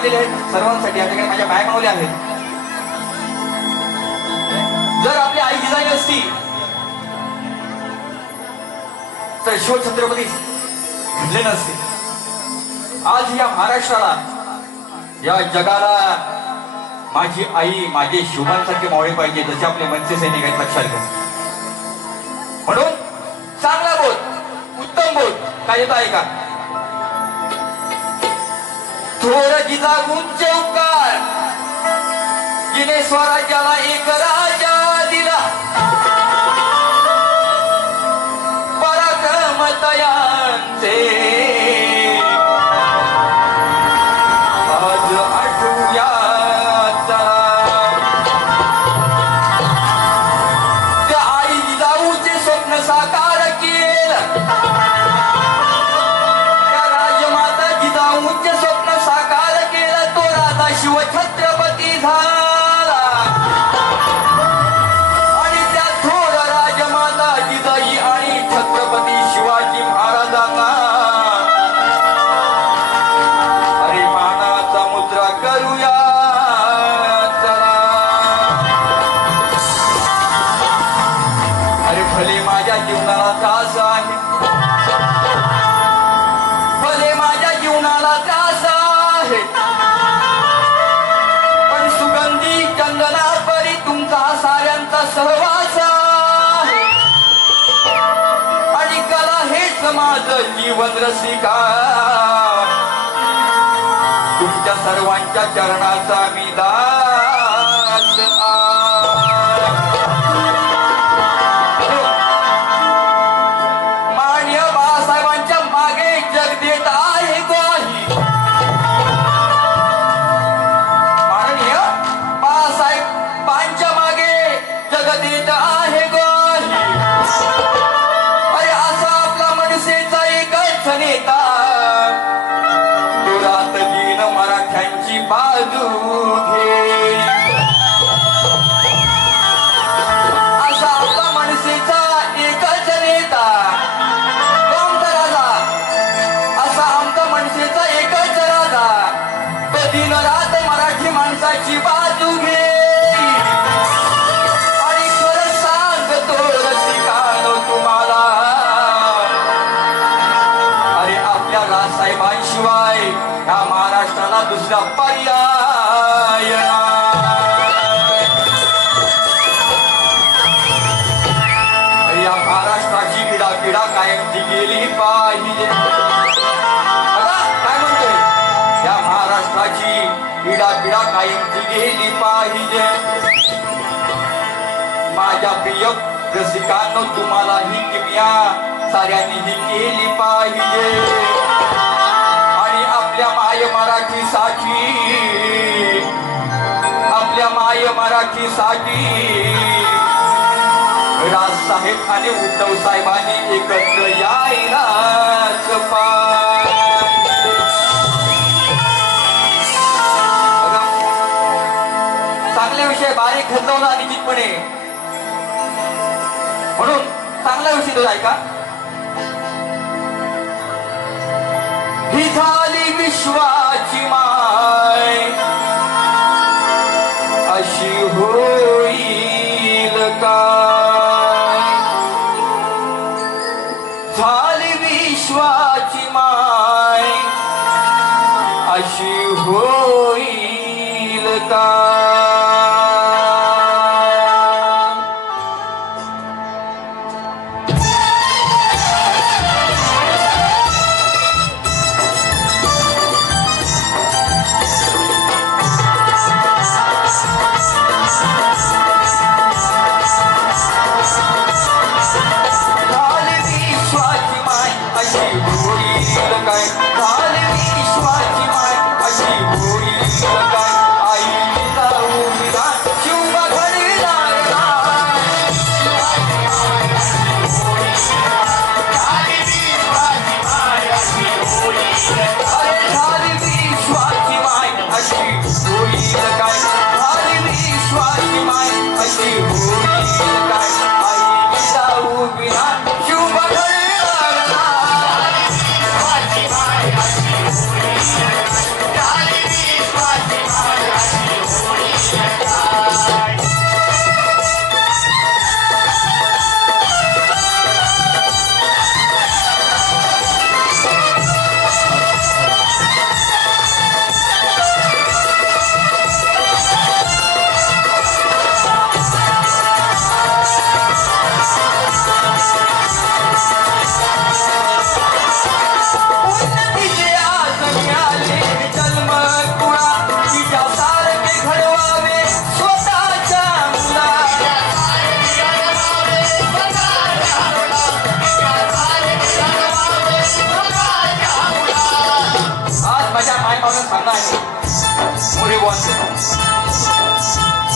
आलेले आहेत सर्वांसाठी. या ठिकाणी माझ्या बाय मावल्या आहेत. जर आपली आई जिजाई असती तर शिव छत्रपती घडले नसते. आज या महाराष्ट्राला या जगाला माझी आई माझे शिवबांसारखे मावळे पाहिजे जसे आपले मनसे सैनिक आहेत लक्षात घ्या. म्हणून चांगला बोल उत्तम बोल काय येत आहे का थोर जिजा गुंचे उपकार. जिने स्वराज्याला एक राज. सहवास आणि कला हेच माझं जीवन रसिका. तुमच्या सर्वांच्या चरणाचा मी दास मान्य बाळासाहेबांच्या मागे जग देत आहे गोही माननीय बाळासाहेबांच्या मागे राजसाहेबांशिवाय या महाराष्ट्राला दुसरा पर्याय या महाराष्ट्राची पिढा पिढा कायमची गेली पाहिजे काय म्हणतोय? या महाराष्ट्राची पिढा पिढा कायमची गेली पाहिजे. माझ्या प्रिय रसिकांनो तुम्हाला ही किमया साऱ्यांनी ही केली पाहिजे. आपल्या माय मराठी साठी आपल्या माय मराठी मराठीसाठी राजसाहेब आणि उद्धव साहेबांनी एकत्र यायलाच चांगले विषय बारीक घेतला निश्चितपणे. म्हणून चांगला विषय तो ऐका. ही विश्वाची माय. अशी होईल का? झाली विश्वाची माय. अशी होईल का?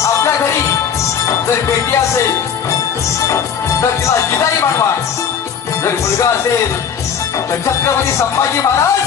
आपल्या घरी जर बेटी असेल तर तिला जिजाई बनवा जर मुलगा असेल तर छत्रपती संभाजी महाराज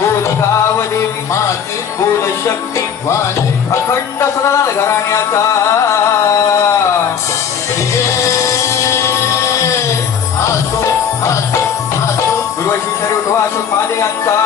भूतकावदेवी माते शक्ती वाजे अखंड सदा घराण्याचा. गुरुशी शरीर उठवा महादेवांचा.